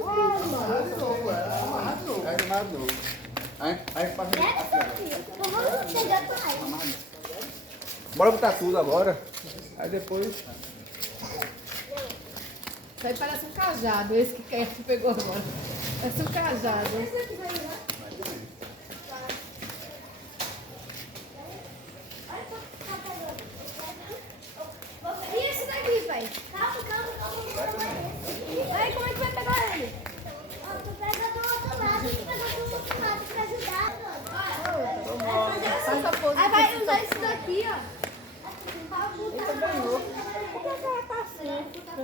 Amarrar de novo, amarrar de novo. Amarrar de novo. Aí passa Vamos chegar com raiva. Bora botar tudo agora. Aí depois. Isso aí parece um cajado, esse que pegou agora. Parece um cajado. E esse daqui, pai? Calma. Aí, como é que vai pegar ele? Tu pega do outro lado, tu pega do outro lado pra ajudar. Faz a pose. Aí vai usar esse daqui, ó.